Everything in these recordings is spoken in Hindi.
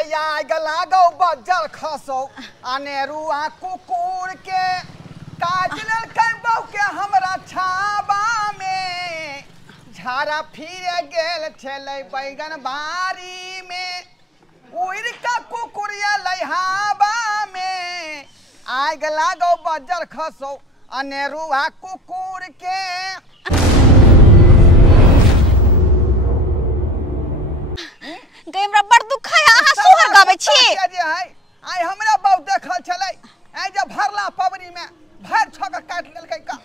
अरे यार गला गो बजल खसो अनेरुआ कुकुर के काजल करबो के हमरा छाबा में झाड़ा फिर गेल छले बैगन बारी में उड़ का कुकुरिया लहाबा में आग लागो बजल खसो अनेरुआ कुकुर के हमरा बड़ दुख है आहा सोहर गाबै छी जे है आइ हमरा बहुत देखल छलै ए जे भरला पबनी में भर छक काट लेलकै का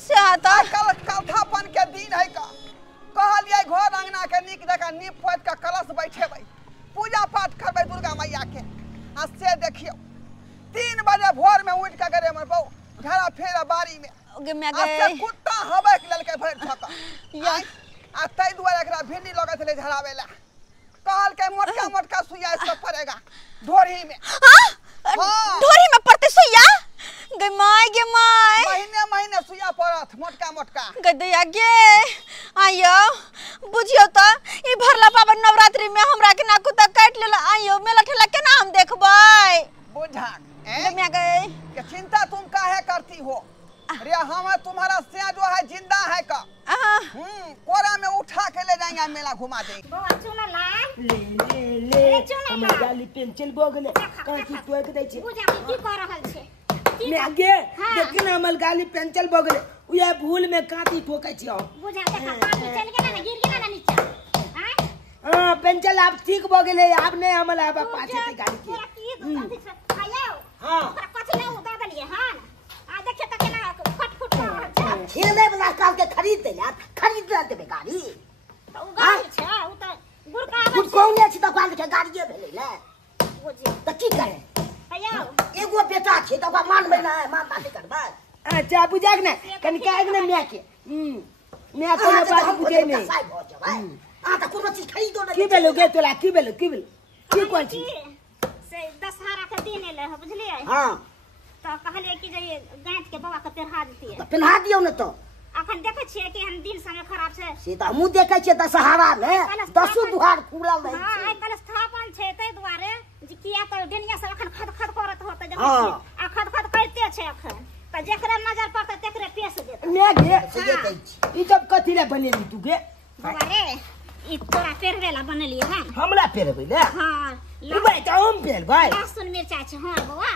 से त कल कलथापन के दिन है का कहलिए घर अंगना के नीक जका नीप पोत के कलश बैठेबै पूजा पाठ करबै दुर्गा मैया के आ से देखियो 3 बजे भोर में उठ के गरे मरबौ झाड़ा फेरा बारी में गे मैं आ से कुत्ता हबैक लेलकै भर छक आ तै दुआरे एकरा भिंडी लगत ले झड़ावेला कहल के मोटका मोटका सुइया इस पर पड़ेगा ढोरी में। हां ढोरी में पड़ते सुइया गे माय महीने महीने सुइया पड़त मोटका मोटका गे दैया गे आयो बुझियो त ई भरला पावन नवरात्रि में हमरा के ना कुत्ता काट लेला आयो मेला ठेला केना हम देखबै बुझा गे मैं गए के चिंता तुम काहे करती हो अरे हम तुम्हारा सिया जो है जिंदा है का कोरा में उठा के ले जाएंगे मेला घुमा देंगे बौआ चुना लाल ले हमर गाली पेंसिल बोगले काटी तोय के दै छै बुझा की कर रहल छै मैं आगे देखिन हमर गाली पेंसिल बोगले उए भूल में काटी ठोकै छी बुझा देखा काटी चल गेला ना गिर गेला ना नीचे हां पेंसिल अब ठीक बोगले अब नहीं हमल अब पाछे के गाड़ी के खायो हां कथि ले उदा देलिए हां आ देखे त केना फट रहल छै खेले वाला काल के खरीद देबे गाड़ी उ गाड़ी छै उ त गुरका कुछ कोने छी त काल के गाड़िए भेलै ले बुझी त की करे खायो एगो बेटा छै त ओकरा मानबै ना मान बात करबै अच्छा बुझाक ने कनि काग ने मैं के मैं कोनो बात बुझे नहीं आ त कोनो चीज खरीदो ना की भेलो गे तोला की भेलो की कोन चीज से दशहरा के दिन एले बुझलिए हां तो कहलिए कि जे गांठ के बाबा के पेरहा देतिए त पेन्हा दियौ न तो अखन देखे छिए कि हम दिन समय खराब छै से त हमहु देखे छिए दशहरा में 10 दुहार फूलल रहै हां छै आई कल स्थापन छै तै दुआरे जे किया त डेनिया सब अखन खद करत होत जे आ खद करते छै अखन त जेकरा नजर पड़त तेकरे पेश देत मैं गे से देखै छी ई सब कथि ले बनेली तू गे बाबा रे ई तोरा पेरवेला बनलिए हां हमरा पेरबै ले हां लेबै त हम पेरबै लहसुन मिर्चा छै हां बाबा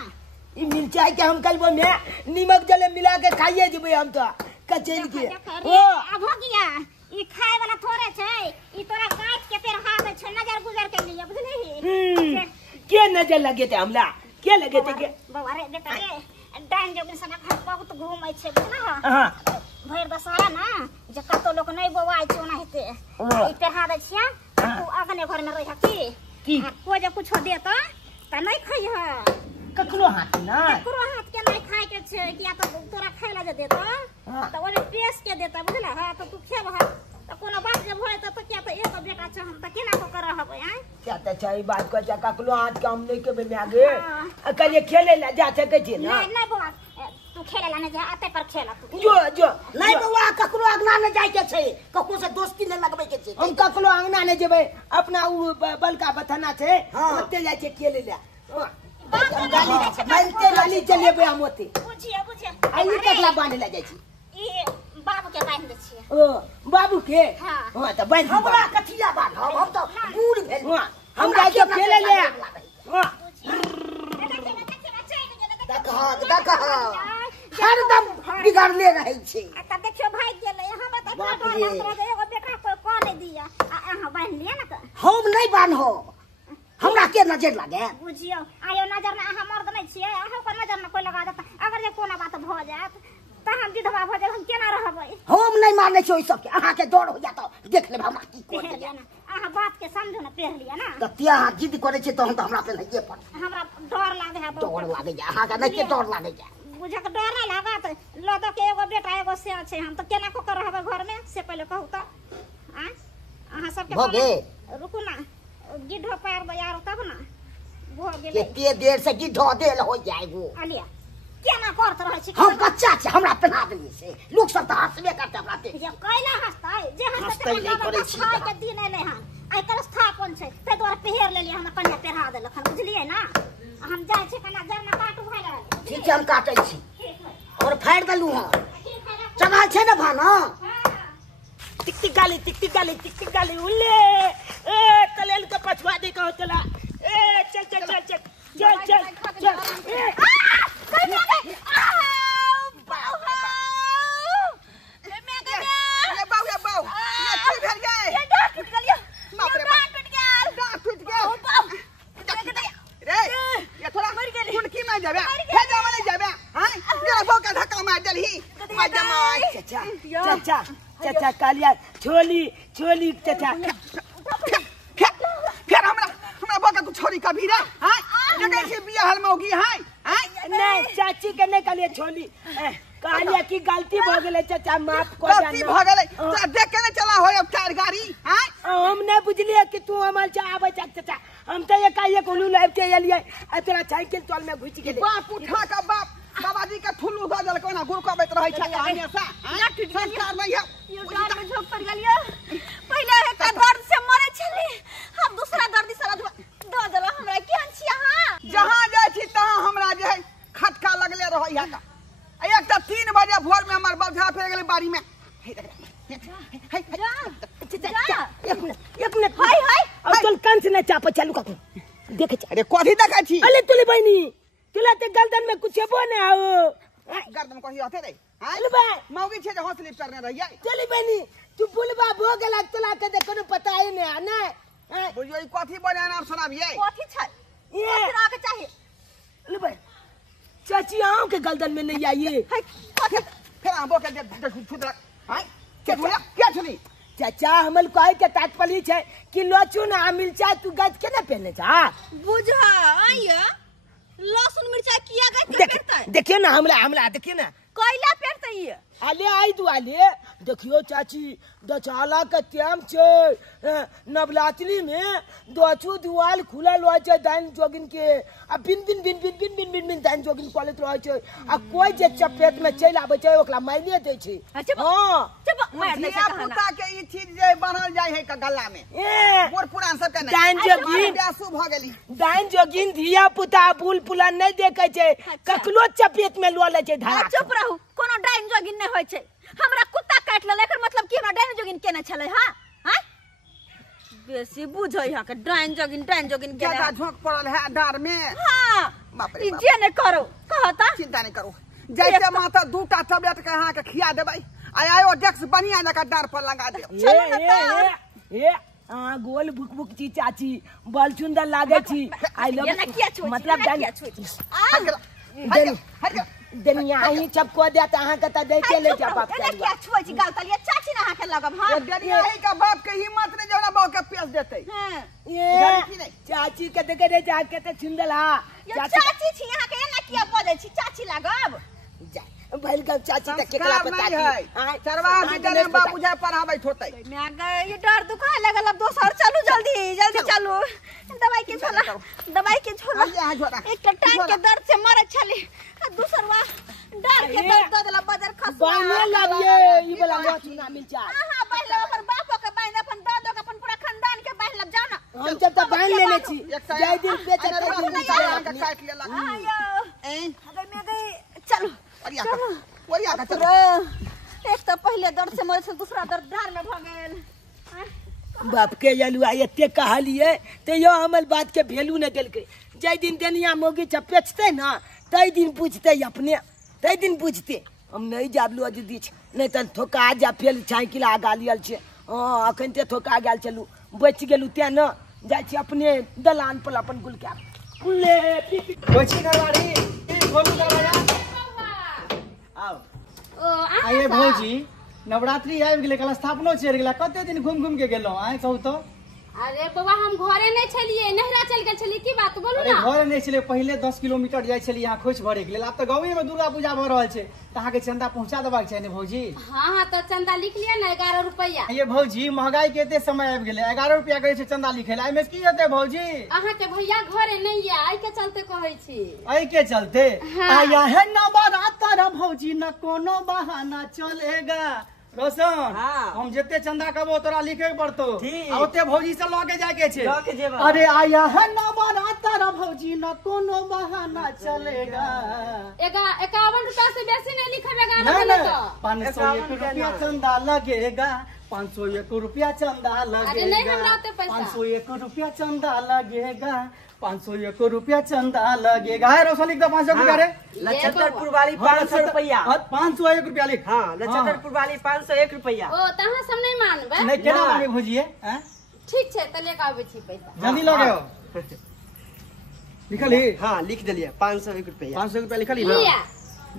ई मिर्चाई के हम कलबो में नीमक जले मिला के खाइए जेबै हम त कचैल के ओ अब हो गया ई खाए वाला थोड़े छै ई तोरा गांठ के पेरहा दे छै नजर गुजर के लिए बुझली के नजर लगे थे हमला के लगे थे के बाबा रे बेटा रे डाइन जोगिन सना घर बहुत घूमै छै बुझना हां भैर दशहरा ना जे कतो लोग नै बौआइ छै ओना हेते ई पेरहा दे छिया तू अगने घर में रह की को जे कुछ दे त नै खइह ककरो हाथ ना ककरो हाथ के नै खाए के छै किया त तोरा खाइला जे देत त ओने पेश के देता बुझला हां त तू खेब ह त कोनो बात जे भय त किया त एक बेटा छ हम त केना को कर रहबै आ क्या त छै बात को जा ककरो हाथ के हम नै के में आगे कल ये खेले ला जा सके छी ना नै बौआ तू खेले ला नै जा आते पर खेला तू जो नै बौआ ककरो अंगना न जाय के छै ककरो से दोस्ती न लगबै के छै हम ककरो अंगना न जेबै अपना उ बलका बथना छै ओते जाय छै खेले ला गाली चलेबै हम ओते बुझिए आई ककला बांध ला जाय छी ई बाबू के बांध दे छिए ओ बाबू के हां त बांध हमरा कथिया बांध हम त बूढ़ भेल हम जाय के खेले ले हां देखा हरदम बिगड़ले रहै छै त देखियो भाई गेलै हम त डर लागत रहे एगो बेटा कोई कर नै दिया आ अहाँ बांध लिया ना हम नै बांधो हमरा के नजर लागे बुझियो आयो नजर में अहाँ मर्द नै छियै अहाँ को नजर में कोई लगा देता अगर जे कोनो बात भ जात त हम विधवा भ जाब हम केना रहबै हम नै मानै छी ओइ सब के अहाँ के डर हो जा त देख लेब हमरा की कर लिया ना अहाँ बात के समझो ना पेर लिया ना त तिया हां जिद करे छी त हम त हमरा पे नहीं पड़ हमरा डर लागे है डर लागे जा अहाँ के नै के डर लागे जा बुझा के डर नै लागत लद के एगो बेटा एगो से छै हम त केना को कर रहबै घर में से पहले कहू त आ अहाँ सब के भगे रुकू ना गिद्धो पैर बजार तब ना भो गेलै केते देर से गिद्धो देल हो जाएगो आलिया केना करत रहै छी हम बच्चा छै हमरा पहना देली से लोग सब त हंसबे करते हमरा पे जे कैला हंसतै जे हंसतै नहीं करे छी के दिन एले हन आई कल स्थापन छै ते द्वारा पहिर लेलिए हम कन्या पहिरा देलक हम बुझलिए ना हम जाय छै कना जरना काटू भाई रहल ठीक है हम काटै छी और फाड़ दलू हां चढ़ल छै ना भाना टिक टिक गाली उल्ले ए तलेल के पछवा दे कहो चला ए चल चाचा कालिया छोली चाचा फिर हमरा बका तू छोरी कभी रे हां जगह से बियाह हल मौगी है नहीं चाची के नहीं कालिया छोली कालिया की गलती भ गेले चाचा माफ कर गलती भ गेले तो देख के न चला होय अब चार गाड़ी हां हम नहीं बुझलिए कि तू हमर जा आवे चाचा हम तो एक उल्लू लाइव के एलिए आ तोरा साइकिल तोल में घुस गेले बाप उठा का बाप बाबाजी के ठुल्लू द देलको ना गुरकबैत रहै छै हमेशा हां संस्कार नहीं है ये गाल में झोंक पड़ गेलियो पहले है का दर्द से मरे छली हम दूसरा दर्द से द देला हमरा केहन छी अहाँ जहां जाय छी तहां हमरा जे है खटका लगले रहै है का एक त 3 बजे भोर में हमर बलझा फेर गेलै बाड़ी में एक मिनट हाय अब चल कंस ने चाप चालू का देखे अरे कथि देखै छी अरे तुली बहनी तुला ते गर्दन में कुछ हेबो ने आओ गर्दन कहि होते रे हां चलबा मौगी छे जे हौसली करने रहिए चली बहनी तू बुलबा भो गेला तोला के देखो न पता है ने ना बुझियो ई कथि बने नाम सुनाबिए कथि छै ये रह के चाहिए ले भाई चाची आओ के गर्दन में नहीं आइए फिर आबो के दे छुदरा हां के बोला क्या सुनी चाचा हमल कहे के तात्पर्य छै कि लोचू ना मिर्चा तू गज के ना पहने जा बुझा आइए लहसुन मिर्चा किया गज के पेरतै देखियो ना हमरा देखियो ना कोयला पेरतै ये आले आई दुआले देखियो चाची दचाला के टाइम छै नवरात्रि में दोछू दुआल खुलल रह छै दान जोगिन के आ बिन दान जोगिन कॉलेज रह छै आ कोई जे चपेट में चल आबै छै ओकरा मायने दे छै हां चुप मार दे छै पुता के ई चीज जे बनल जाय है का गल्ला में बूढ़ पुरान सब के दान जोगिन ब्यासु भ गेली दान जोगिन धिया पुता बुल पुला नहीं देखे छै ककलो चपेट में ल ले छै धारा चुप रहू कोनो डाइन जोगिन नहीं होय छै हमरा कुत्ता काट ले एकर मतलब की हमरा डाइन जोगिन केने छले हां हां बेसी बुझै हा के डाइन जोगिन केने ज्यादा झोंक पड़ल है डार में हां बाप रे ई जे ने करो कहता चिंता नहीं करो जैसे माता दूटा तबियत के अहाँ के खिया देबै आयो डेक्स बढ़िया जका डार पर लगा दे चलो ना तो गोल भुक ची चाची बल सुंदर लागे छी आई लव मतलब दुनिया ही चपको देता अहाँ के त देखे ले जा बाप एना किया छुए छी गाल तलिया चाची ना के लगब हां डरिया है का बाप के हिम्मत ने जोना बाप के पेश देतै ये चाची के देखे रे जा के त सुंदर हा चाची छी यहां के एना किया बोले छी चाची लागब भइल गल चाची त केकला पता है सरवा विद्यालय में बाबू जा पढ़ाबै होतै मैं गए ये डर दुखा लगल अब दोसर चलू जल्दी चलू दवाई के झोला एक टाइम के दर्द से मरे छली दूसरवा डर के दर्द दला बजर खस बाने लगिए ई वाला लोचू ना मिल जा हां पहले ओकर बापो के बांध अपन दादो के अपन पूरा खानदान के बांध लब जाना हम जब त बांध लेने छी जय दिन बेचत के काट लेला आयो अगर मैं गई चलो ओरिया का चलो एक तो पहले दर्द से मरे छल दूसरा दर्द डार में भ गेल बाप के जलुआ एते कहलिए ते यो हमर बात के वैल्यू न देलकै जय दिन देनिया मोगी चपेचते ना तई दिन पूछते अपने तई दिन पूछते हम नहीं जाबलू दीदी नहीं त ठोका जा फेल साइकिल आगा लियल छे हां अखन ते ठोका गेल चलू बच गेलू ते न जाय छी अपने दलान पर अपन गुल के ले कोची करवाड़ी खोलू दरवाजा आओ आइए भौजी नवरात्रि आबि गेलै कल स्थापनो चढ़ि गेलै कते दिन घूम के गेलौं आइ कहू तो अरे बाबा हम घरे नहीं छलिए नहरा चल गेल छलिए की बात बोलू अरे ना घरे नहीं छलिए पहले 10 किलोमीटर जाय छलिए यहाँ खोज भरे के लेल अब तो गाँव में दुर्गा पूजा भ रहल छै त अहाँ के चंदा पहुंचा देबाक छै ने भौजी हाँ तो चंदा लिख लिया ना 11 रुपया ये भौजी महंगाई के एते समय आबि गेलै 11 रुपया कहै छै चंदा लिखे ला एमे की हेतै भौजी अहाँ के भैया घरे नहीं है आई के चलते कहै छी आई के चलते हाँ। आया है नवरात्र भौजी न कोनो बहाना चलेगा रोशन हाँ। हम जितने चंदा कबो तोरा लिखे के पड़तो ठीक। आ ओते भौजी से लगे जाए के छे लऽ के जेबा। अरे आया है ना बना तारा भौजी न कोनो बहाना चलेगा 51 रुपया से बेसी नहीं लिखेगा नहीं ना नहीं तो 501 रुपया चंदा लगेगा 501 रुपया चंदा अरे नहीं, लगेगा हमरा ओते पैसा। 501 रुपया चंदा लगेगा 501 रुपया चंदा लगेगा है रोशन लिख दो 500 रुपया रे नक्षत्रपुर वाली 500 रुपया 501 रुपया लिख हाँ नक्षत्रपुर वाली 501 रुपया ओ तहां सब नहीं मानबे नहीं केना नहीं। माने भौजिए हैं ठीक छे त लेके आबै छी पैसा जल्दी लगे हो लिखली हाँ लिख दिलिए 501 रुपया 500 रुपया लिखली लिया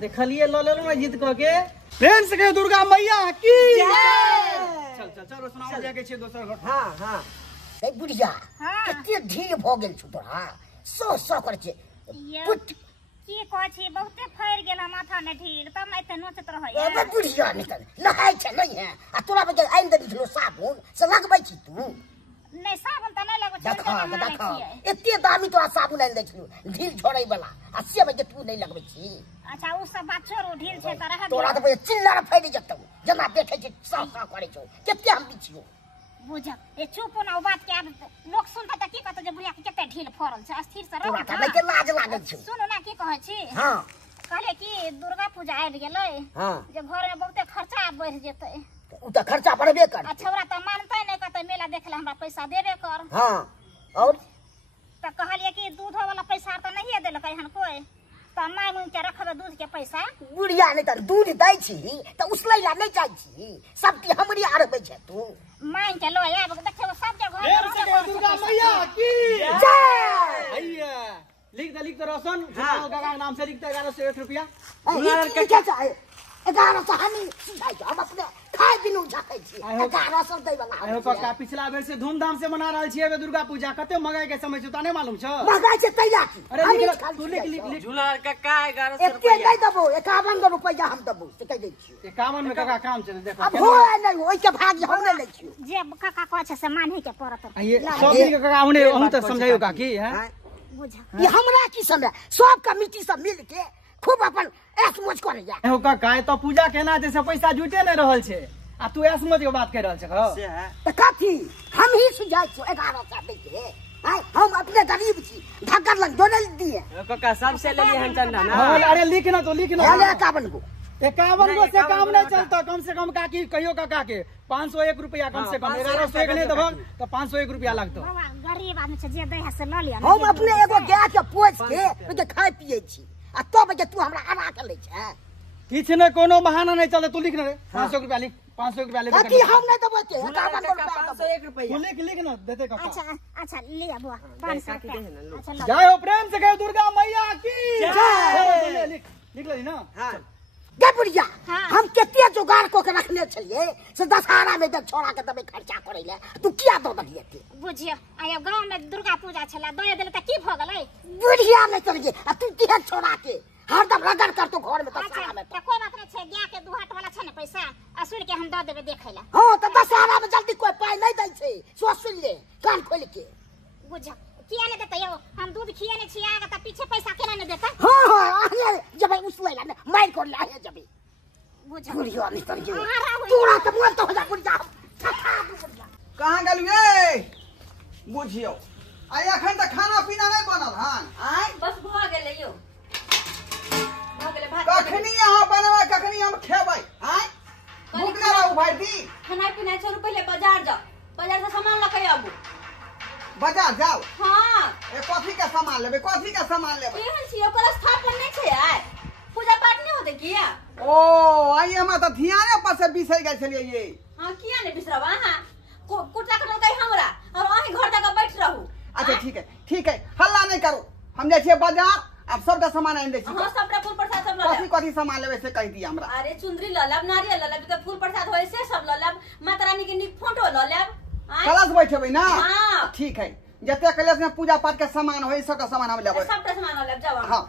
देखलिए लो ले लो ना जीत कह के प्रेम से कहे दुर्गा मैया की चल चल चल सुनाओ जाके छे दोसर घर हाँ हाँ ए बुढ़िया हाँ। कते ढील भ गेल छु तोरा सो कर छे ये पुट की कहै छी बहुते फैर गेला माथा में ढील तब मैं एते नोचत रहै ए बुढ़िया निकल नहाय छे नहीं है आ तोरा बजे आइन दे दिखलो साबुन से लगबै छी तू नहीं साबुन त नहीं लगो देखा एते दामी तोरा साबुन आइन दे छलु ढील छोड़ै वाला आ से बजे तू नहीं लगबै छी अच्छा उ सब बात छोड़ो ढील छै त रह तोरा त बजे चिल्ला फैल जतौ जना देखे छी साफ करे छौ केते हम बिछियो बुझ ए चुप ना बात के अब लोग सुनता त की कहत जे बुढ़िया के केते ढील फरल छै स्थिर से तोरा रह त नहीं के लाज लागै छौ सुनो ना की कहै छी हां कहले कि दुर्गा पूजा आबि गेलै हां जे घर में बहुते खर्चा बढ़ जेतै उ त खर्चा बढ़बे कर आ छौरा त मानतै नहीं कहतै मेला देखे हमरा पैसा देबे कर हां और त कहलिए कि दूध वाला पैसा त नहीं देलकै हन कोई त मांग के रखबे दूध के पैसा बुढ़िया नहीं त दूध दै छी त उसलै ला नहीं चाहि छी सबकी हमरी आरबै छै तू मांग के लो आब देखियो सब जगह प्रेम से कहे दुर्गा मैया की जय भैया लिख दे रोशन सुनाओ काका के नाम से लिख दे 1101 रुपया ए क्या चाहे 1100 हमी सिखाई हम अपने खाए बिनु झकै छी 1100 दै वाला आयो काका पिछला बेर से धूमधाम से मना रहल छियै दुर्गा पूजा कते मंगाई के समय छै ता नहीं मालूम छ महंगाई छै तैला की अरे हमी लिख खाली तू लिख झूला का 1100 एते नहीं दबो 51 रुपया हम दबो से कह दै छी 51 में काका काम छै देखो अब हो नहीं ओइ के भाग हम नहीं लै छी जे काका कहै छै से मानही के पड़त ये सब मिल के काका हमने हम त समझाइयो काकी हैं बुझ ये हमरा की समय सब कमिटी सब मिल के खूब अपन ऐस मोज करे जा एहो काका तो पूजा केना जैसे पैसा जुटे नहीं रहल छै आ तू ऐस मत के बात कर रहल छ से है त कथी हम ही सुझाइ छो 1100 दै के हां हम अपने गरीब छी धक्का लग जोड़ल दिए काका सबसे ले लिए हम चंदा ना हाँ, अरे लिख ना 51 गो 51 गो से काम नहीं चलता कम से कम काकी कहियो काका के 501 रुपया कम से कम 1101 नहीं देबो तो 501 रुपया लगतो बाबा गरीब आदमी छै जे दै है से ल लिया हम अपने एगो गाय के पोछ के ओके खाय पिए छी आ तब जे तू हमरा हरा के ले छै किछ ने कोनो बहाना नहीं चलता तू लिख ना रे 500 रुपया लिख 500 रुपया ले कथी हम नहीं देबो ते 51 रुपया 501 रुपया तू लिख ना देते काका अच्छा अच्छा लिया बुआ 500 काकी दे ना लो। अच्छा लो जय हो प्रेम से कहे दुर्गा मैया की जय लिख ले ना हाँ गे बुढ़िया हाँ। हम केते जुगाड़ को के रखने छलिए से दशहरा में जब छोड़ा के तबे खर्चा करे ले तू किया दो दलिए ते बुझियो आयो गांव में दुर्गा पूजा छला दय देले त की भ गेलै बुढ़िया नहीं चलिए आ तू किया छोड़ा के हरदम रगड़ कर तो घर में अच्छा दशहरा में त कोई बात नहीं छै गाय के दुहाट वाला छै ने पैसा असुर के हम द देबे देखैला हां तो दशहरा में जल्दी कोई पाई नहीं दै छै सो सुन ले कान खोल के बुझ किया ने देतै यो हम दूध खिए ने छिया त पीछे पैसा केना ने देतै हां आने जब उसले ला मार कर ला है जब बुझ बुढ़िया नहीं चलिए आहारा होई। तोरा तो बोल तो हो जा बुढ़िया कहाँ गेलू ये बुझियो आई अखन तक खाना पीना नहीं बनल हन आय बस भ गेलै यो भ गेलै भात कखनी यहाँ बनबै कखनी हम खेबै आय भूख ना रहू भाई दी खाना पीना छोड़ू पहले बाजार जाओ बाजार से सामान लके आबू बाजार जाओ हां ए कथी के सामान लेबै कथी के सामान लेबै केहन छी ओकर स्थापन नहीं छै आय पूजा पाठ नहीं होते किया ओ आई हमरा त ध्याने पर से बिसरि गेल छलिए ये हां किया ने बिसरब हां कुटा कटल कहीं हमरा और अहीं घर जाके बैठ रहू अच्छा ठीक है हल्ला नहीं करो हम जाइ छियै बाजार अब सबटा सामान आनि दै छी हां सबटा फूल प्रसाद सब कथी ल कथी सामान लेबै से कहि दिया हमरा अरे चुंदरी ल लब नारियल ल लब फूल प्रसाद होय से सब ल लब माता रानी के निक फोटो ल लब कलश बैठेबै ना हां ठीक है जते कलश में पूजा पाठ के सामान होय सबका सामान हम लेबै सबटा सामान ल लब जाओ हां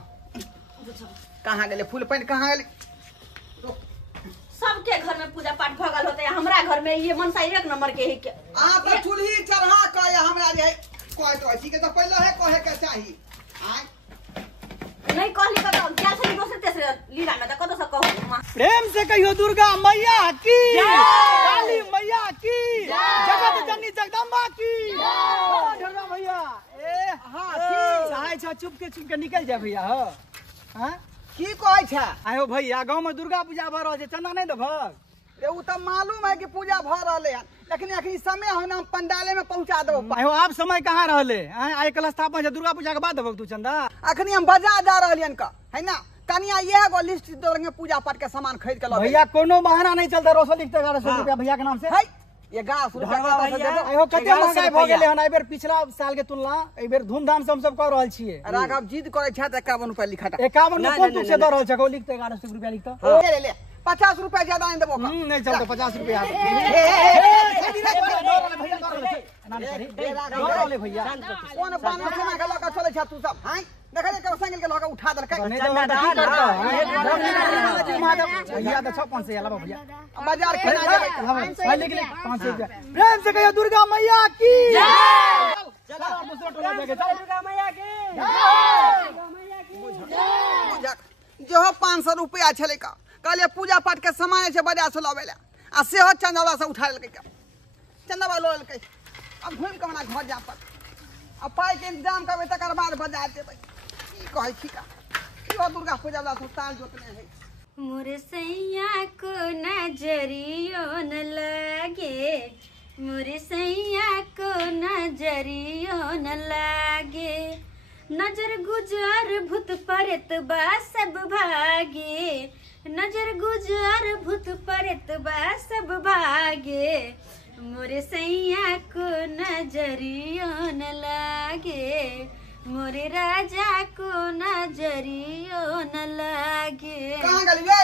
कहाँ गेलै फूल पैन कहाँ गेलै सबके घर में पूजा पाठ भगल होते हमरा घर में ये मनसा एक नंबर के ही के आ त चूल्ही चढ़ा के हमरा जे कहै तो छी के त पहिले है कहे के चाही आय नहीं कहली कतो क्या से दोसर तेसरे लीला में त कतो से कहू प्रेम से कहियो दुर्गा मैया की, काली मैया की, जगत जननी जगदम्बा की। दुर्गा भैया चाहे चुप के निकल जाए भैया। हाँ की कहै छै? आयो भैया गाँव में दुर्गा पूजा भऽ रहल छै, चंदा नहीं देबहक? रे उ त मालूम है कि पूजा भ रहले हन, लेकिन अखनी समय हो ना, हम पंडाले में पहुंचा देबो। आयो आप समय कहाँ रहले? आइ कल स्थापना छै, दुर्गा पूजा के बाद देबहक तू चंदा? अखनी हम बाजार जा रहलियन का, है ना? कनिया यह गो लिस्ट देंगे पूजा पाठ के सामान खरीद के लो। भैया कोनो बहाना नहीं चलता, रोसो लिखते 1100 रुपया भैया के नाम से। है ये 1100 रुपया कतऽ से देबो? आयो कते महंगाई भऽ गेलै हन, एहि बेर पिछला साल के तुलना एहि बेर धूमधाम से हम सब कर रहल छियै। राघव जिद करे छै त 51 रुपया लिखा। 51 में कोन तुक से दऽ रहल छै? को लिखते 1100 रुपया लिखता। ले ले 50 रुपया ज्यादा नहीं देबो का? नहीं चलता 50 रुपया। भैया कोन बानर समय के लगा चले छ तू सब? हैं देखा जे साइकिल के लगा उठा देलकै। भैया तो 500 या लाबो भैया। बाजार केना जेबै? 500 रुपया। प्रेम से कहियो दुर्गा मैया की जय। चलो दूसरा टोला जाके दुर्गा मैया की जय। जो 500 रुपया छले का कहले पूजा पाठ के सामान छै बाजार से लाबे ला, आ सेहो चंदावा से उठा लेलकै का। चंदावा लो लेलकै। अब घूम के मना घर जा पर अब पाई के इंतजाम करबे तकर बाद बाजार देबै। की कहै छी का यो दुर्गा पूजा वाला सब ताल जोतने है। मोरे सैया को नजरियो न लगे, मोरे सैया को नजरियो न लागे, नजर गुजर भूत परत बा सब भागे, नजर गुजर भूत परत बा सब भागे, मोरे सैया को नजरियो न लागे, मोरे राजा को नजरियो न लागे। कहां गेली रे?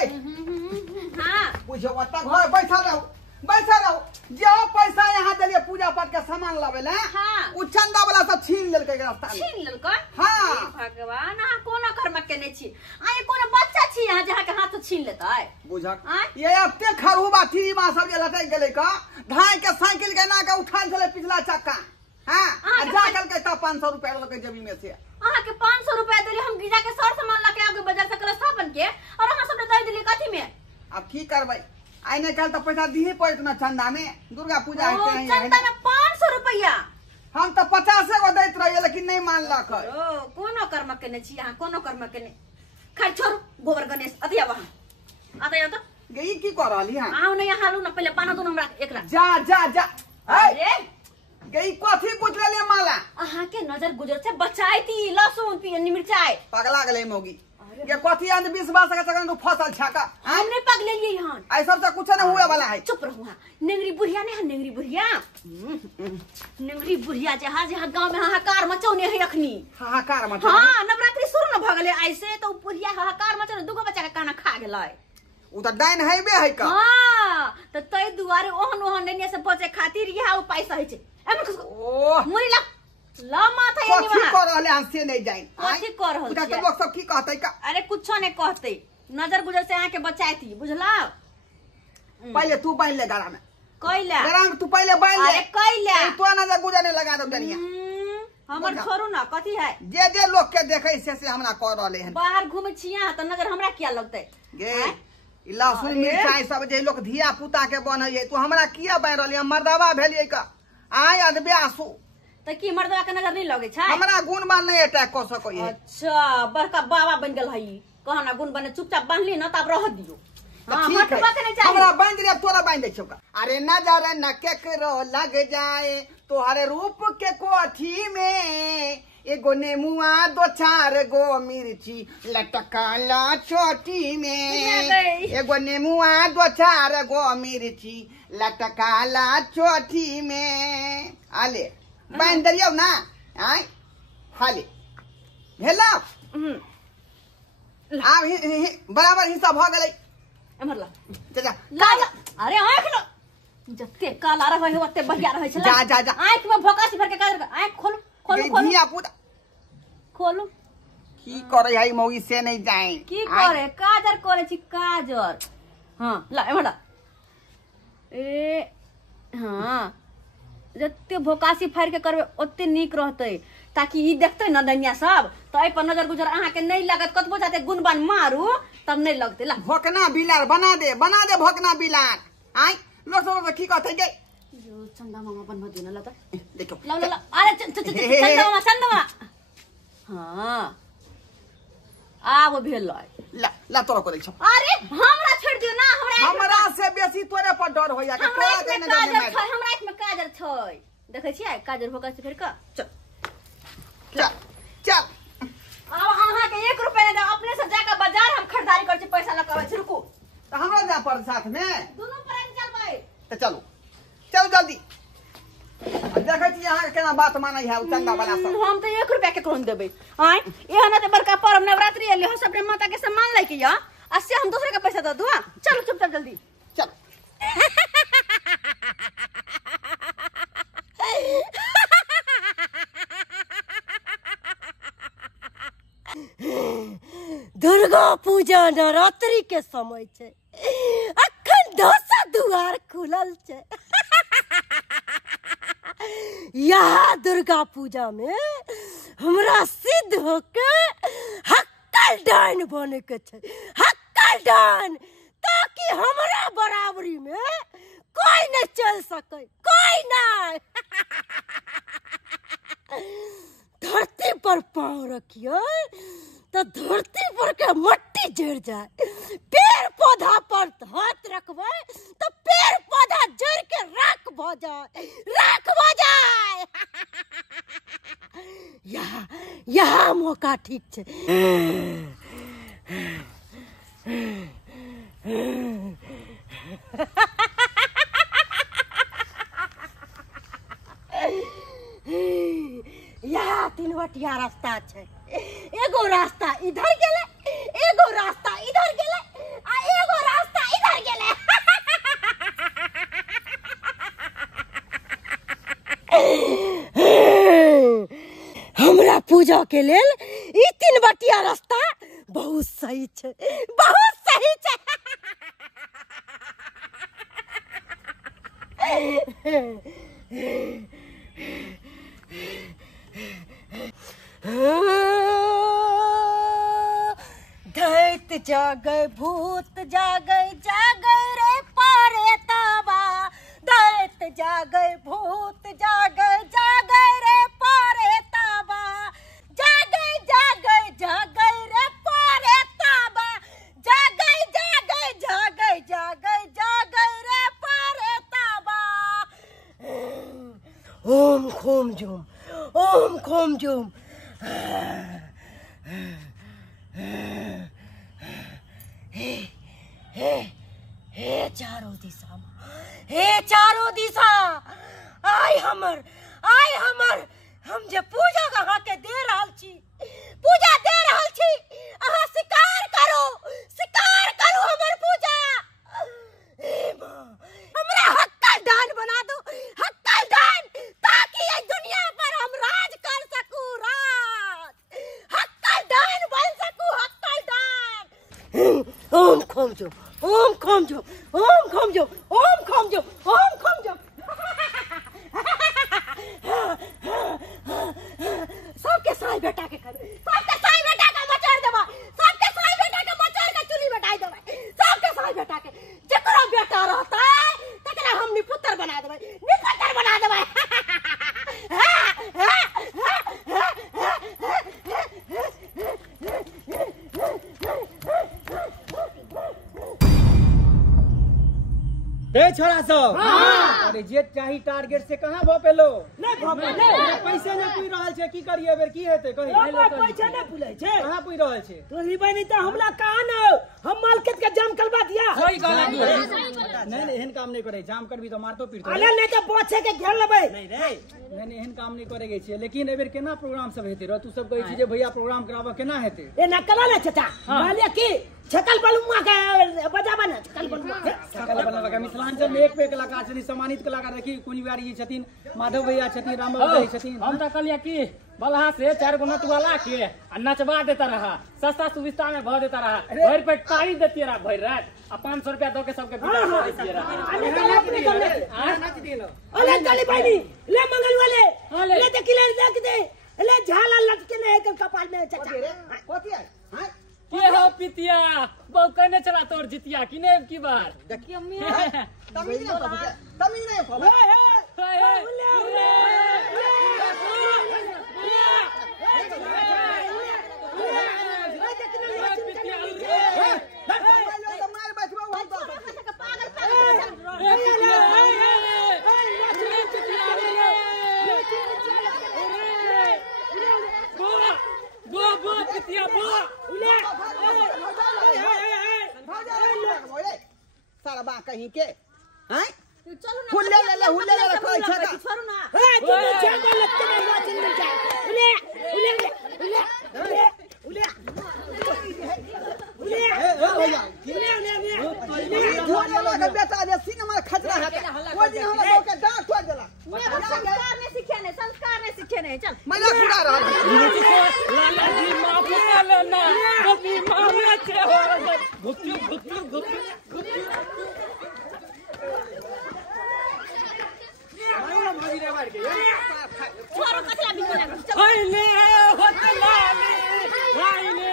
हाँ पूछो ओता घर बैठा रहो जो पैसा यहाँ देलिए पूजा पाठ के सामान लावे ला। हाँ। उ चंदा वाला सब छीन लेलकै रास्ता में। छीन लेलकै? हाँ। भगवान अहाँ कोना कर्म केने छी? आइ कोनो बच्चा छी यहाँ जहाँ के हाथ छीन लेतै? बुझक आँय? ये एते खरूबा थीमा सब जे लटक गेलै का, धाय के साइकिल के ना के उठाल छले पिछला चक्का। हां आ जा केलकै त 500 रुपया लेलकै जेबी में से। अहाँ के 500 रुपया देली, हम गिजा के सर सामान लाके आगे बाजार से कल स्थापन के, और अहाँ सब दे देली कथी में? अब की करबै? आइ ने कल त पैसा दिही पड़त ना चंदा में, दुर्गा पूजा ओ, है चंदा में 500 रुपया? हम त 50 गो दैत रहिए लेकिन नहीं मानलक। ओ कोनो कर्म केने छी अहाँ, कोनो कर्म केने। खैर छोड़ू गोबर गणेश अतिया वहां आते त गई की कर रहली हां? आउ न यहाँ हालू न, पहिले पाना दो हमरा एकरा। जा जा जा। अरे गई कथी पूछ लेले माला? अहाँ के नजर गुजर से बचाईती लहसुन पियनी मिर्चाई। पगला गेलै मौगी। ये कथी अंध 20 के चक्कर में फसल छका। हम नहीं पगले लिए यहाँ। आई सब से कुछ न हुए वाला है। चुप रहो हाँ। नेंगरी बुढ़िया नहीं है, नेंगरी बुढ़िया। नेंगरी बुढ़िया जहाँ जहाँ गांव में हाहाकार मचौने है अखनी। हाहाकार मचौ? हाँ नवरात्रि शुरू न भगले ऐसे तो बुढ़िया हाहाकार मचौने, दुगो बच्चा के काना खा गेलै। उ त डाइन हैबे है का। हाँ तो तै दुआरे ओहन ओहन नेने से बचे खातिर यह उपाय सही छे। ओह मुरी ला ला माथा ये कथी कर रहले हन से नहीं जाइन। कथी कर रहल उटा छियै? के लोग सब की कहतै का? अरे कुछो नहीं कहते, नजर गुजर से आके बचाईती बुझला। पहले तू बांध ले गाड़ा में। कैला गाड़ा में तू पहले बांध ले। अरे कैला तो नजर गुजरने लगा दो डनिया। हमर छोड़ू ना कथी है? जे लोग के देखे से हमरा कर रहले हन। बाहर घूमे छिया तो नजर हमरा क्या लगतै? गे ई लहसुन मिर्चाई सब जे लोग धिया पुता के बनैए तू हमरा किया बांध रहली? मर्दावा भेलिए का? आय अदबे आसू तो की मर्दवा के नजर नहीं लगे छै? हमरा गुणवान नहीं अटैक कर सको ये। अच्छा बड़का बाबा बन गेल हई, कहना गुण बने चुपचाप बांधली ना तब रह दियो। हां ठीक है। हटवा के नहीं चाहिए। हमरा बांध रे तोरा बांध दे छौका। अरे नजर न केकरो लग जाए तोहरे रूप के कोठी में, एगो नेमुआ 2-4 गो मिर्ची लटकाला चोटी में, एगो नेमुआ 2-4 गो मिर्ची लटकाला चोटी में। आले बांध दियो ना। आय हाले भेला आब बराबर हिस्सा भ गेलै। एमर ला जा ला ला। अरे आंख लो जत्ते काला रहे हो ओत्ते बढ़िया रहे छै। जा जा जा आंख में भोकासी भर के काज आंख खोलो खोलो खोलो धिया पुता खोलो। की करे है मौगी से नहीं जाए? की करे? काजर करे छी काजर। हां ला एमर ला। ए हां जत्ते भोकासी फाड़ के करबे ओत्ते नीक रहतै, ताकि ई देखतै न दुनिया सब तो ए पर नजर गुजर अहाँ के नहीं लागत। कतबो जाते गुणबान मारू तब नहीं लगते ला भोकना बिलार बना दे भोकना बिलार आई लो सब की कहते गे यो चंदा मामा बनवा देना ला त देखो ला ला ला अरे चंदा मामा हां आब भेल ला तोरा को देख अरे हमरा छोड़ दियो ना हमरा से बेसी तोरे पर डर होया के हमरा इसमें काजर छै देखै छियै काजर भोका से फेर का चल चल अब अहाँ के 1 रुपया दे अपने से जाके बाजार हम खरीदारी कर छी पैसा लगावे छी रुकू तो हमरा जा पर साथ में दोनों पर चलबै तो चलो जल्दी देखै छी अहाँ केना बात मानै है चंदा वाला सब हम तो 1 रुपया के कोन देबै आय एहन त बड़का पर्व नवरात्रि एले हो सब माता के सम्मान लै के या आ से हम दूसरे के पैसा दे दू चलो चुपचाप जल्दी चलो दुर्गा पूजा नवरात्रि के समय छे अखन 10 दुआर खुलल छे यहाँ दुर्गा पूजा में हमरा सिद्ध होके हक्कल डाइन बने के छे हक्कल डाइन ताकि हमरा बराबरी में कोई न चल सके कोई नहीं धरती पर पांव रखियो तो धरती पर के मट्टी जड़ जाए पेड़ पौधा पर हाथ रखबे तो पेड़ पौधा जड़ के राख भ जाए यहाँ मौका ठीक छे यहाँ 3 बटिया रास्ता छे एगो रास्ता इधर गेले एगो रास्ता इधर गेले आ एगो रास्ता इधर गेले हमरा पूजा के लेल ई 3 बटिया रास्ता बहुत सही छे बहुत सही छे दैत जागे भूत जागे जागे रे पारे तबा दैत जागे भूत जागे जागे रे पारे तबा जागे जागे जागे रे पारे तबा जागे जागे जागे जागे जागे रे पारे तबा ओम खोम जुम हे चारों दिशा आय हमर हम जे पूजा कहा के दे रहल छी अहाँ शिकार करू हमर पूजा ए मां हमरा हक्कल दान बना दो हक्कल दान ताकि इस दुनिया पर हम राज कर सकूं हक्कल दान बन सकूं हक्कल दान ओम खोम जो सबके साई बेटा के मचार देबा सबके साई बेटा के मचार के चुली बैठाई देबा सबके साई बेटा के जकरा बेटा रहता है तकरा हम निपुत्र बना देबा बे छोरा सब अरे जे चाही टारगेट से कहां भपेलो पैसे न पुई रहल छे की करिए बेर की हेते कहि पैसा न पुलै छे कहां पुई रहल छे तोरी बनी त हमला कहां न हम मार्केट के जाम करवा दिया सही कहला नहीं एहन काम नहीं करे जाम करबी तो मारतो पीटतो अरे नहीं तो बचे के घेर लेबै नहीं एहन काम नहीं करे छे लेकिन एबेर केना प्रोग्राम सब हेते र तू सब कहै छी जे भैया प्रोग्राम कराबा केना हेते ए न कला ले चाचा मालिया की छकल बलुआ के बजाबा न छकल बलुआ के मिथिलांचल में एक पे कलाकार छथिन सम्मानित कलाकार देखी कुंजवारी जी छथिन माधव भैया छथिन राम भैया छथिन हम त कहलिया की बलहा से 4 गो नटवाला के आ नचवा देता रहा सस्ता सुविस्ता में भर देता रहा भर पे तारी देती रहा भर रात आ 500 रुपया दो के सबके बिता देती रहा अरे चली भाई ले मंगल वाले ले देखिले रख दे ले झाला लटके नहीं कर कपाल में चाचा कोती है हां के हो पितिया बहु कहने चला तोर जितिया कि ने की बार देखिए तमीज नहीं फल सारा बा कहीं के हैं हुल्ले ले कोई छका छोड़ो ना तू जाने लगते नहीं वाचन मिल जाए भैया बेटा जे सिनेमा खतरा है वो दिन हमरा लोग के डांट छोड़ देला संस्कार नहीं सीखे नहीं चल मैं खुदा रहा लाला जी माफ कर लेना कभी मामे से हो गुप्तू छोरो कतला बिना हाइले होतलाली हाइले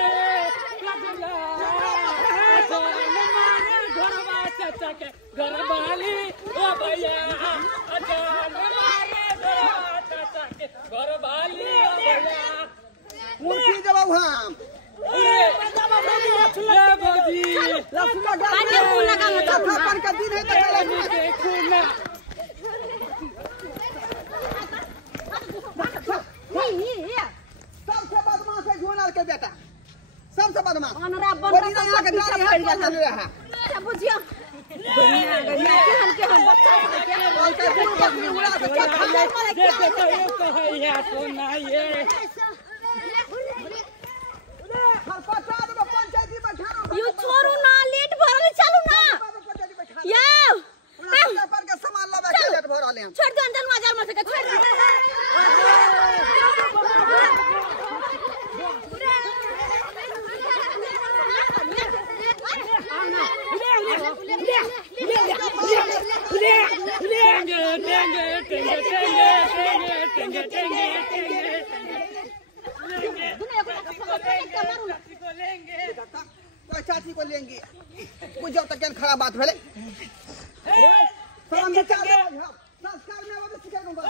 कबला जान मारे घरवा चाचा के घरवाली ओ भैया जान मारे घरवा चाचा के घरवाली ओ भैया मुर्गी जब हम बाबूजी पानी फूल लगा मत अपन का दिन है तो चला देखो ना सबसे बदमाश है झोनर के बेटा सबसे बदमाश अनरा बन बड़ी यहाँ के डाली हाथ पर चल रहा है अच्छा बुझियो केहन बच्चा के और के फूल बकरी उड़ा के क्या खा ले देखो तो है या सोना ये हर पता दे पंचायती बैठा यू छोरू ना लेट भरल चालू ना याओ पर के सामान लबे के लेट भरल हम छोड़ दे अंदर बाजार में से छोड़ दे चाची को लेंगे मुझे तक खराब बात भले संस्कार में वो सिखा दूंगा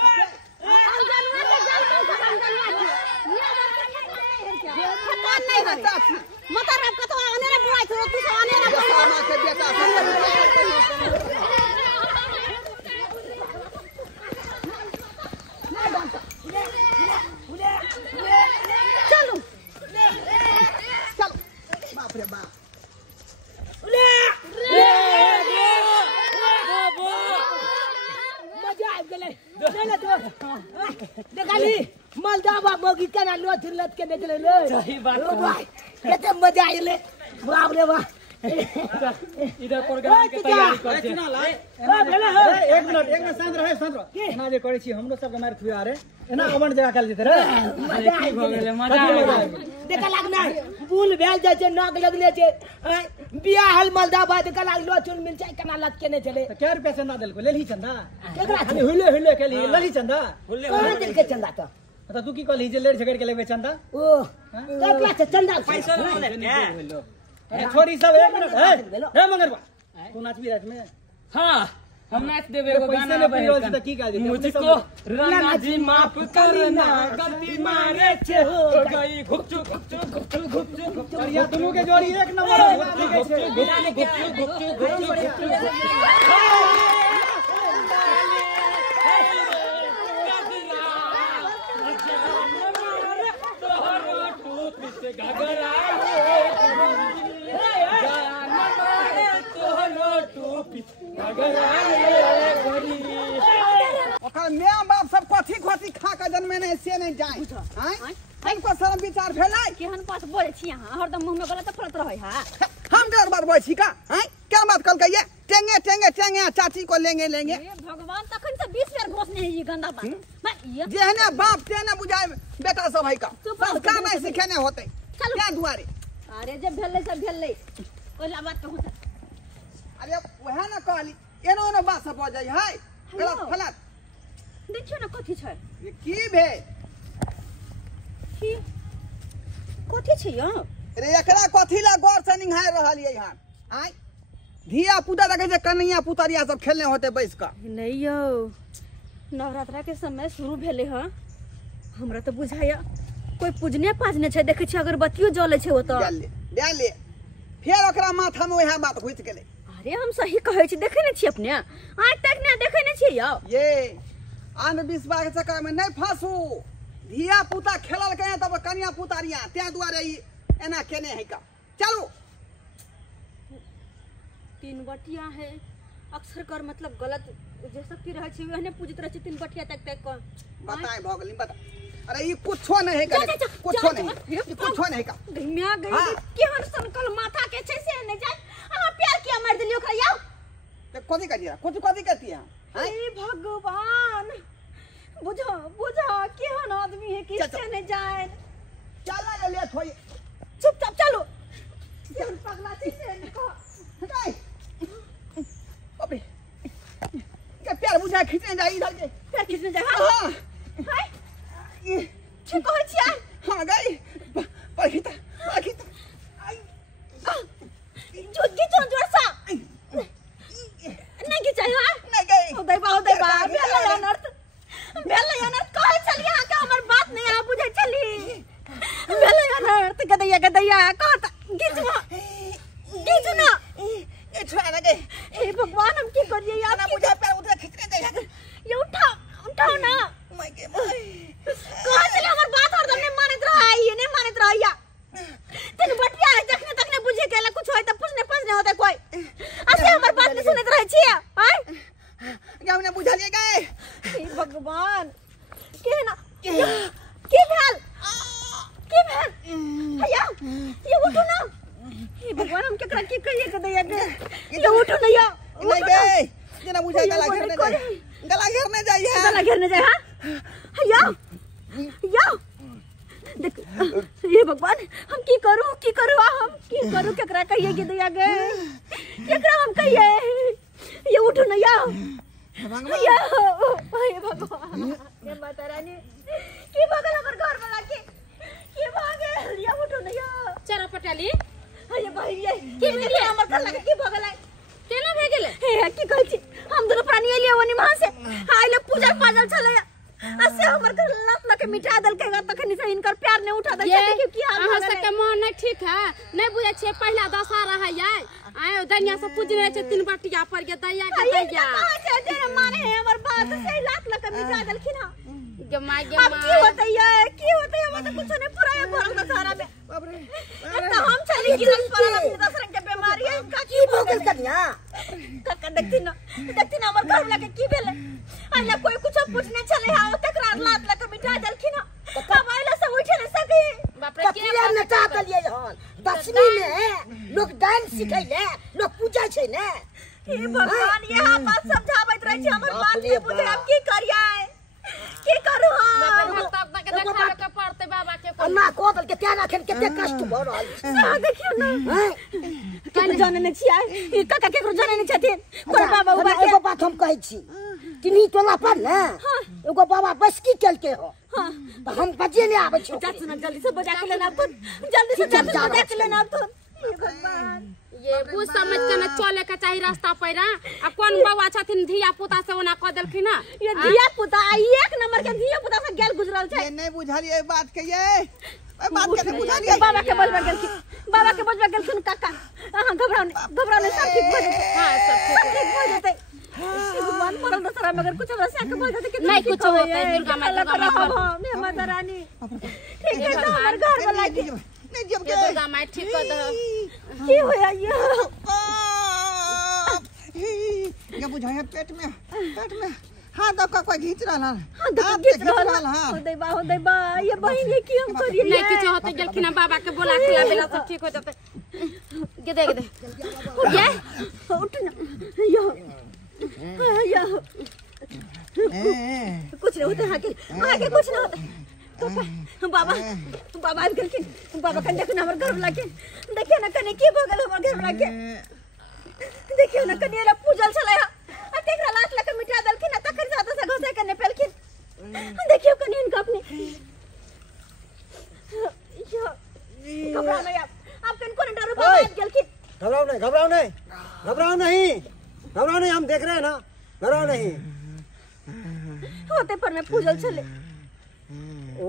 मतलब कतो आने रे बुआई तो तू आने रे मां के बेटा चलो चल बाप रे बाप मजा आ गेले देले तो देखली मलदावा मोगी केना लोथ लत के निकले ले सही बात ओ भाई केते मजा आइले बाप रे बाप इधर प्रोग्राम के तैयारी कर छे एक मिनट शांत रहे एना जे करै छी हमरो सब के मार खुआ रे एना अमन जगह कल जेते रे मजा आ गेले मजा आ गेले देखा लागना बुल भेल जाय छै नाक लगले छै बियाह हल मलदावा देखा लाग लोचुन मिल जाय केना लत के ने चले तो क्या रुपया चंदा देलको लेली चंदा केकरा खाली हुले के लिए लेली चंदा कहां दिल के चंदा तो तू की कहली जे लेड़ झगड़ के लेबे चंदा ओ केकरा से चंदा पैसा ले अरे छोरी सब एक मिनट है मंगरवा तू नाचबी रात में हां हम नाच देबे एगो गाना में पैसा में तो की कह दी मुझको राना जी माफ करना गलती मारे छे हो गई घुपचू और ये दोनों के जोड़ी एक नंबर माँ बाप सब कथी कथी खा के जन्मे नहीं से नहीं जाए हमको शर्म विचार भेलै केहन बात बोले छी अहाँ हरदम मुंह में गलत फलत रहे है हम गलत बात बोले छी का क्या बात कल कहिए टेंगे चाची को लेंगे भगवान तखन से 20 बेर घोषणे है ये गंदा बात जेहने बाप तेने बुझाए बेटा सब है का संस्कार नहीं सिखेने होते क्या दुआरे अरे जब भेलै सब भेलै ओला बात कहू अरे वह ना कहली एनो न बात सब हो जाय है गलत फलत देखियो ना कथी छै की भे की कथी छै यो रे एकरा कथी ला गौर से निहार रहल ये यहाँ आय धिया पुता लगे जे कन्हैया पुतरिया सब खेलने होते बैस का नहीं यो नवरात्रा के समय शुरू भेले ह हमरा तो बुझाया कोई पूजने पाजने छै देखे छी अगरबत्तियो जले छै ओत ले ले फिर ओकरा माथा में वह बात घुस गेले अरे हम सही कहै छी देखे ने छी अपने आज तक ने देखे ने छी यो ये अंधविश्वास के चक्कर में नहीं फंसू धिया पुता खेलल के तब कन्या पुतरिया त्या दुआरे ई एना केने है का चलो तीन बटिया है अक्सर कर मतलब गलत जे शक्ति रहे छै वहने पूजित रहे छै तीन बटिया तक तक को बताए भगली बता अरे ये कुछो नहीं है का कुछो नहीं ये कुछो नहीं का गइया गई केहन संकल माथा के छै से ने जाय अहाँ प्यार किया मार देलियो ओकरा याओ ते कथि कहिया कथि कहती है हे भगवान बुझा बुझा केहन आदमी है किससे ने जाए चला ले थोई चुपचाप चलो केहन पगला छै से ने को हटाई अबे क्या प्यार बुझा खींचने जाई इधर के प्यार खींचने जाए हां हाय ये ठीक कहै छियै हां गई पखीता आई जो जोर सा नहीं खींचाई हां नहीं गई हो दे बा बेला अनर्थ कहै छलिए अहाँ के हमर बात नहीं आ बुझै छली बेला अनर्थ गदैया कहत गीच ना ये छोड़ा ना गई हे भगवान हम की करिए यार ना बुझा पैर उधर खींचने जाई ये उठाओ ना मैं के भाई कहां से हमर बात हरदम ने मानत रहा ये नहीं मानत रहा या तन बटिया है जखने तक ने बुझे केला कुछ होय त पूछने होता कोई ऐसे हमर बात नहीं सुनत रहे छी हां क्या हमने बुझा लिए गए हे भगवान के ना के भेल भैया ये उठो ना हे भगवान हम केकरा की करिए गदैया के ये उठो ना या नहीं गए जना बुझा गला घेरने जाई है गला घेरने जाए हां या देख ये भगवान हम की करूं हम की करूं केकरा कहिए गदैया के केकरा हम कहिए ये उठो ना या हे भगवान ये माता रानी की भगल हमर घर वाला की भगल या उठो ना या चरा पटाली अरे भाई ये की मेरी हमर घर लगे की भगल है केना भे गेले हे की कहै छी हम दोनों प्राणी एलिए वनी वहां से आइले पूजा पाजल छले असे हमर घर लात लके मिटा दल के तखनी से इनकर प्यार ने उठा दल के की हाल अहाँ सब के मन नहीं ठीक है नहीं बुझे छे पहला दशहरा है यार आयो दनिया से पूजने छे तीन बटिया पर के दैया कहां से तेरे माने हमर बात से लात लके मिटा दलखिन हां गमा अब की होता है हम तो कुछ नहीं पूरा भरल दशहरा में बाप रे तो हम चली गिरल पड़ल अपनी दशहरा के बीमारी है का की भोगल कन्या का देखती ना हमर घर लगे की भेले आइला कोई कुछ पूछने चले हा तकरार लात लके मिटा दलखिन तब आइला से उठे न सके बाप रे के नटा दलिए हन दशमी में लोग डांस सिखैले लोग पूजा छै ने हे भगवान ये हम बात समझाबैत रह छी हमर बात नहीं बुझे अब की करिए की करू हम तब तक देखावे के पड़ते बाबा के अन्ना को दल के त्याना खेल केते कष्ट भ रहल हां देखियो ना कने जाने ने छियै ई काका केकरो जाने ने छथिन कोई बाबा उबा एगो बात हम कहै छी तिनी टोला पर ना एगो बाबा बसकी चलके हो हां तो हम बजे ले आबै छी जा सुन जल्दी से बजा के लेना तो जल्दी से बजा के लेना तो हे भगवान ये बुझ समझ के न चले के चाहिए रास्ता पैरा आ कोन बाबा छथिन धिया पुता से ओना क देलखिन ना ये धिया पुता एक नंबर के धिया पुता से गेल गुजरल छै ये नहीं बुझालिए बात के ये बात के बुझालिए बाबा के बजबा गेलखिन काका हां घबराओ नहीं सब ठीक भ जेतै हां सब ठीक भ जेतै भगवान परल दशहरा मगर कुछ हमरा से भ जेतै कि नहीं कुछ होतै दुर्गा माई माता रानी ठीक है तो हमर घर वाला के नहीं जब के दुर्गा माई ठीक कर दो की होया ये बुझाए पेट में हां दब का कोई घींच रहल हां घींच रहल हां हो दे बा ये बहिन ये की हम करिए नहीं कुछ होतै गेलखिन बाबा के बोला खिला बेला सब ठीक हो जतै गे दे ये उठ ना यो कुछ नहीं होता आगे कुछ नहीं होता बाबा आजकल बाबा कन्या को हमर घर लाके देखिए ना कने की भगल हमर घर लाके देखिए ना कन्या पूजल छले आ तेकरा लात लके मिटा दलखिन तखन जाता से घसे कने पेलखिन देखियो कन्या इनका अपने घबरा नहीं घबराओ नहीं, घबराओ नहीं, घबराओ नहीं, घबराओ नहीं, हम देख रहे हैं ना, घबराओ नहीं। होते पर में पूजल चले। ओ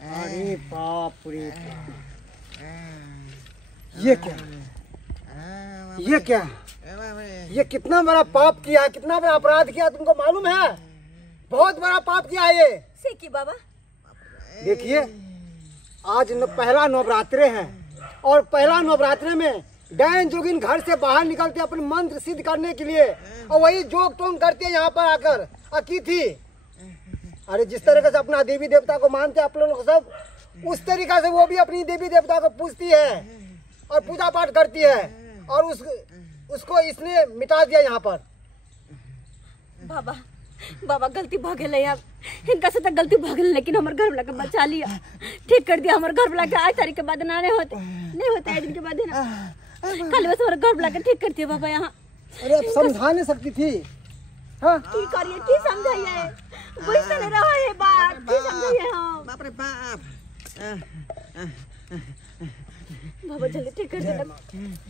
अरे बाप रे, ये क्या, ये क्या, ये कितना बड़ा पाप किया है, कितना बड़ा अपराध किया तुमको मालूम है? बहुत बड़ा पाप किया है ये। सीखी बाबा। देखिए आज पहला नवरात्रे है और पहला नवरात्रे में डैन जोगिन घर से बाहर निकलते अपने मंत्र सिद्ध करने के लिए और वही जोग टोंग करते हैं यहाँ पर आकर अतिथि। अरे जिस तरीके से अपना देवी देवता को मानते आप लोग सब, उस तरीका से वो भी अपनी देवी देवता को पूजती है और पूजा पाठ करती है और उसको इसने मिटा दिया यहाँ पर। बाबा बाबा गलती भ गेल यार, इनका से तो गलती भ गेल, लेकिन हमारे घर वाला के बचा लिया, ठीक कर दिया। हमारे घर वाला के आज तारीख के बाद ना नहीं होते आज दिन के बाद ना, कल बस हमारे घर वाला के ठीक कर दिया बाबा यहाँ। अरे अब समझा नहीं सकती थी। हाँ की करिए, की समझाइए, बुझ तो नहीं रहा है बात, की समझाइए हम। बाप रे बाप। बाबा जल्दी ठीक कर देना।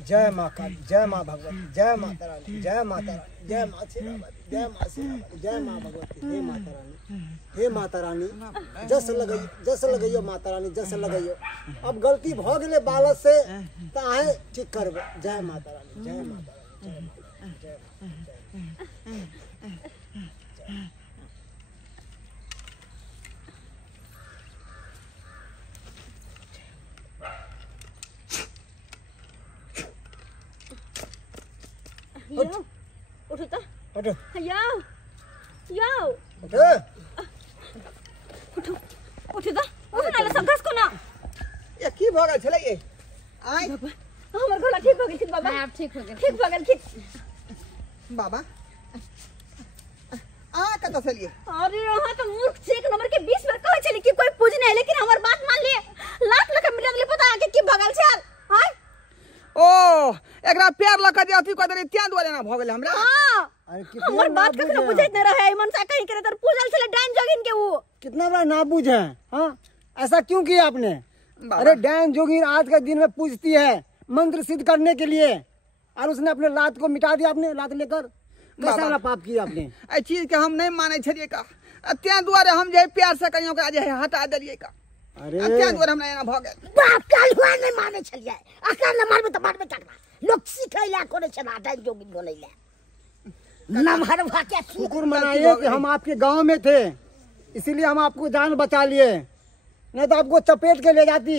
जय माँ काली, जय माँ भगवती, जय माता रानी, जय माता रानी, जय माँ शेरावाली, जय माँ शेरावाली, जय माँ भगवती, हे माता रानी, हे माता रानी, जस लगइयो माता रानी, जस लगइयो। अब गलती भ गेले बालक से त आहे ठीक करबे। जय माता रानी, जय माता रानी, जय उठो तो, उठो याओ याओ, उठो उठो उठो तो, उठो ना सब घास को ना। ये की भ गेल छले ये? आइ हमर गला ठीक भ गेल बाबा। आप ठीक हो गए, ठीक भ गेल ठीक। बाबा आ कत से लिए? अरे यहाँ तो मूर्ख से एक नंबर के 20 बार कहे चली कि कोई पूजने है, लेकिन हमार बात मान लिए। लात लगा मिनट ले पता है कि की भगल छल। हां ओ एकरा पैर लगा दे अथी क दे त्या दुआरे ना भ गेल हमरा। हां अरे हमर बात कखनो बुझैत न रहे, मन सा कहीं करे तर पूजल छले डाइन जोगिन के वो। कितना बड़ा नाबूझ है। हाँ ऐसा क्यों किया आपने? अरे डैन जोगिन आज के दिन में पूजती है मंत्र सिद्ध करने के लिए और उसने अपने लात को मिटा दिया। आपने लात लेकर कैसा वाला पाप किया आपने? ए चीज के हम नहीं माने छलिए का, त्या दुआरे हम जे प्यार से कहियो के आज हटा देलिए का। अरे त्या दुआरे हमरा एना भ गेल। बाप काल हुआ नहीं माने छलिए, अकल न मारबे त मारबे चकना। लोग सिखैला कोने छना डैन जोगिन बोलैला। नमहर भाके शुक्र मनाइए कि हम आपके गांव में थे, इसीलिए हम आपको जान बचा लिए, नहीं तो आपको चपेट के ले जाती,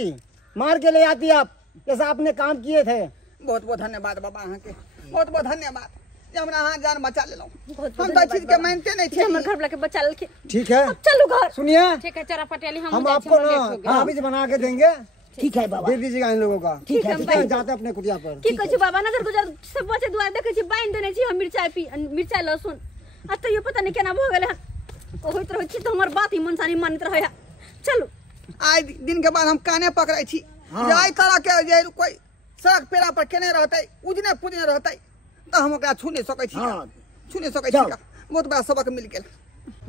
मार के ले जाती आप, जैसा आपने काम किए थे। बहुत बहुत धन्यवाद बाबा अहाँ के, बहुत बहुत धन्यवाद जे हमरा अहाँ जान बचा लेलौ। हम तो चीज के मानते नहीं थे। हमर घर वाला के बचा लेके। ठीक है अब चलो घर। सुनिए, ठीक है चरा पटेली, हम आपको ना ताबीज बना के देंगे, ठीक है बाबा, दे दीजिएगा इन लोगों का। ठीक है, है जाते अपने कुटिया पर। की कहै छी बाबा, नजर गुजर सब बचे दुआर देखै छी बाइन देने छी हम मिर्चाई लहसुन। आ तो ये पता नहीं केना भ गेलै हन, होइत रहै छी तो हमर बात ही मन सानी मानत रहै। चलो आज दिन के बाद हम काने पकड़ै छी, जाय तरह के जे कोई सड़क पेड़ा पर केने रहतै, उजने पुजने रहतै त हम ओकरा छू नहीं सकै छी, छू नहीं सकै छी का। बहुत बड़ा सबक मिल गेल।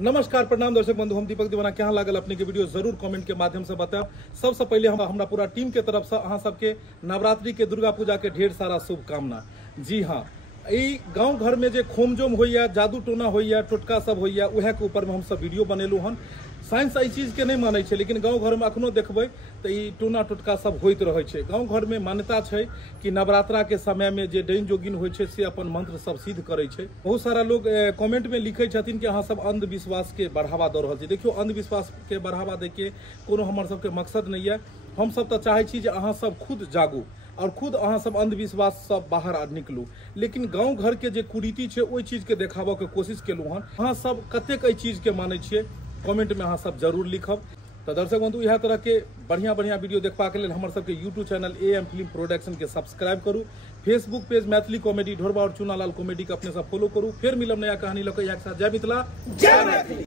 नमस्कार प्रणाम दर्शक बंधु, हम दीपक दीवाना। केहन लागल अपने के वीडियो जरूर कमेंट के माध्यम से बताएं। सबसे पहले हमरा पूरा टीम के तरफ से अहाँ सबके नवरात्रि के दुर्गा पूजा के ढेर सारा शुभकामना। जी हाँ, ई गांव घर में जे खोमजोम होइया, जादू टोना होइया, टोटका सब होइया, उहे के ऊपर में हम सब वीडियो बनेलू हन। साइंस एहि चीज के नहीं माने छे, लेकिन गांव घर में अखनो देखबै तो ई टोना टोटका सब होइत रहे छे। गांव घर में मान्यता छे कि नवरात्रा के समय में जे डैन जोगिन होइ छे से अपन मंत्र सब सिद्ध करे छे। बहुत सारा लोग कमेंट में लिखे छथिन कि अहाँ सब अंधविश्वास के बढ़ावा दऽ रहल छी। देखियो अंधविश्वास के बढ़ावा दे के कोनो हमर सबके मकसद नहीं है। हम सब तो चाहे छी जे अहाँ सब खुद जागू और खुद अहाँ सब अंधविश्वास सब बाहर निकलू, लेकिन गांव घर के जे कुरीति छे ओई चीज के देखाबऽ के कोशिश केलू हन। अहाँ सब कतेक एहि चीज के माने छिए कमेंट में अहाँ सब जरूर लिखब। तो दर्शक बंधु, यह तरह के बढ़िया बढ़िया वीडियो देखबा के लेल हमर सबके YouTube channel AM film production के सब्सक्राइब करू। फेसबुक पेज मैथिली कॉमेडी ढोरबा और चूनालाल कॉमेडी के अपने सब फॉलो करू। फिर मिलब नया कहानी लऽ के एक साथ। जय मिथिला, जय मैथिली।